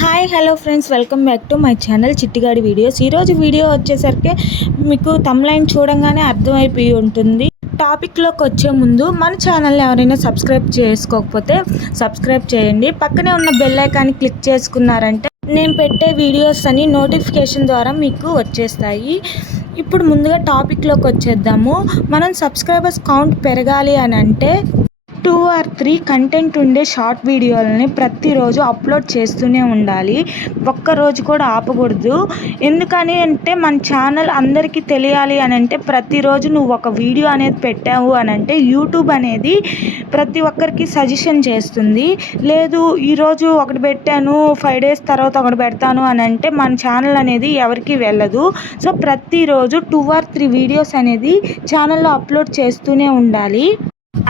Hi hello friends, welcome back to my channel చిట్టిగాడి videos. ఈరోజు video వచ్చేసరికి మీకు తమ్లైన్ చూడంగానే అర్థమైపోయి ఉంటుంది. టాపిక్లోకి వచ్చే ముందు మన ఛానల్ని ఎవరైనా సబ్స్క్రైబ్ చేసుకోకపోతే సబ్స్క్రైబ్ చేయండి. పక్కనే ఉన్న బెల్ ఐకాన్ని క్లిక్ చేసుకున్నారంటే నేను పెట్టే వీడియోస్ అన్ని నోటిఫికేషన్ ద్వారా మీకు వచ్చేస్తాయి. ఇప్పుడు ముందుగా టాపిక్లోకి వచ్చేద్దాము. మనం సబ్స్క్రైబర్స్ కౌంట్ పెరగాలి అని అంటే 2 or 3 కంటెంట్ ఉండే షార్ట్ వీడియోలని ప్రతిరోజు అప్లోడ్ చేస్తూనే ఉండాలి. ఒక్కరోజు కూడా ఆపకూడదు. ఎందుకని అంటే మన ఛానల్ అందరికీ తెలియాలి అని అంటే ప్రతిరోజు నువ్వు ఒక వీడియో అనేది పెట్టావు అని అంటే యూట్యూబ్ అనేది ప్రతి ఒక్కరికి సజెషన్ చేస్తుంది. లేదు ఈరోజు ఒకటి పెట్టాను 5 days తర్వాత ఒకటి పెడతాను అని అంటే మన ఛానల్ అనేది ఎవరికి వెళ్ళదు. సో ప్రతిరోజు 2 or 3 వీడియోస్ అనేది ఛానల్లో అప్లోడ్ చేస్తూనే ఉండాలి.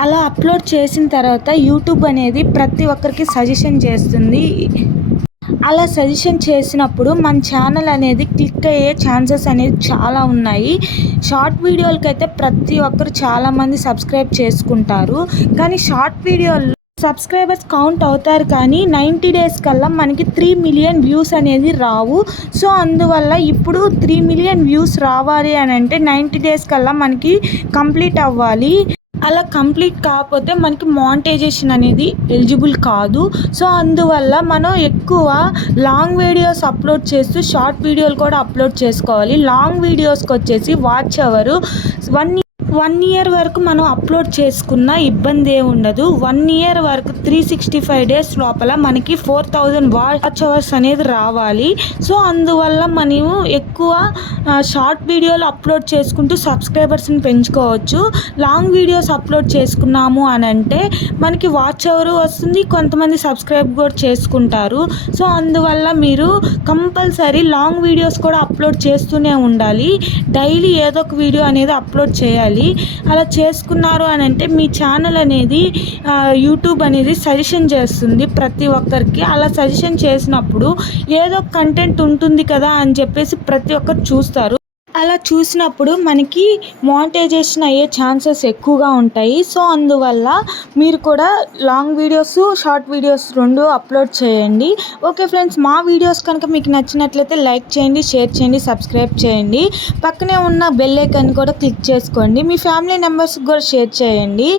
అలా అప్లోడ్ చేసిన తర్వాత యూట్యూబ్ అనేది ప్రతి ఒక్కరికి సజెషన్ చేస్తుంది. అలా సజెషన్ చేసినప్పుడు మన ఛానల్ అనేది క్లిక్ అయ్యే ఛాన్సెస్ అనేవి చాలా ఉన్నాయి. షార్ట్ వీడియోలకైతే ప్రతి ఒక్కరు చాలామంది సబ్స్క్రైబ్ చేసుకుంటారు. కానీ షార్ట్ వీడియోలు సబ్స్క్రైబర్స్ కౌంట్ అవుతారు కానీ 90 days కల్లా మనకి 3 million వ్యూస్ అనేది రావు. సో అందువల్ల ఇప్పుడు 3 million వ్యూస్ రావాలి అని అంటే 90 days కల్లా మనకి కంప్లీట్ అవ్వాలి. అలా కంప్లీట్ కాకపోతే మనకి మానిటైజేషన్ అనేది ఎలిజిబుల్ కాదు. సో అందువల్ల మనం ఎక్కువ లాంగ్ వీడియోస్ అప్లోడ్ చేస్తూ షార్ట్ వీడియోలు కూడా అప్లోడ్ చేసుకోవాలి. లాంగ్ వీడియోస్కి వచ్చేసి వాచ్ అవర్ 1 year వరకు మనం అప్లోడ్ చేసుకున్న ఇబ్బంది ఏ ఉండదు. 1 year వరకు 365 days లోపల మనకి 4000 వాచ్ అవర్స్ అనేది రావాలి. సో అందువల్ల మనము ఎక్కువ షార్ట్ వీడియోలు అప్లోడ్ చేసుకుంటూ సబ్స్క్రైబర్స్ని పెంచుకోవచ్చు. లాంగ్ వీడియోస్ అప్లోడ్ చేసుకున్నాము అని అంటే మనకి వాచ్ అవర్ వస్తుంది, కొంతమంది సబ్స్క్రైబ్ కూడా చేసుకుంటారు. సో అందువల్ల మీరు కంపల్సరీ లాంగ్ వీడియోస్ కూడా అప్లోడ్ చేస్తూనే ఉండాలి. డైలీ ఏదో ఒక వీడియో అనేది అప్లోడ్ చేయాలి. అలా చేసుకున్నారు అని అంటే మీ ఛానల్ అనేది యూట్యూబ్ అనేది సజెషన్ చేస్తుంది ప్రతి ఒక్కరికి. అలా సజెషన్ చేసినప్పుడు ఏదో కంటెంట్ ఉంటుంది కదా అని చెప్పేసి ప్రతి ఒక్కరు చూస్తారు. అలా చూసినప్పుడు మనకి మానిటైజేషన్ అయ్యే ఛాన్సెస్ ఎక్కువగా ఉంటాయి. సో అందువల్ల మీరు కూడా long videos short videos 2 upload చేయండి. ఓకే ఫ్రెండ్స్, మా వీడియోస్ కనుక మీకు నచ్చినట్లయితే లైక్ చేయండి, షేర్ చేయండి, సబ్స్క్రైబ్ చేయండి. పక్కనే ఉన్న బెల్ ఐకాన్ కూడా క్లిక్ చేసుకోండి. మీ ఫ్యామిలీ మెంబర్స్కి కూడా షేర్ చేయండి.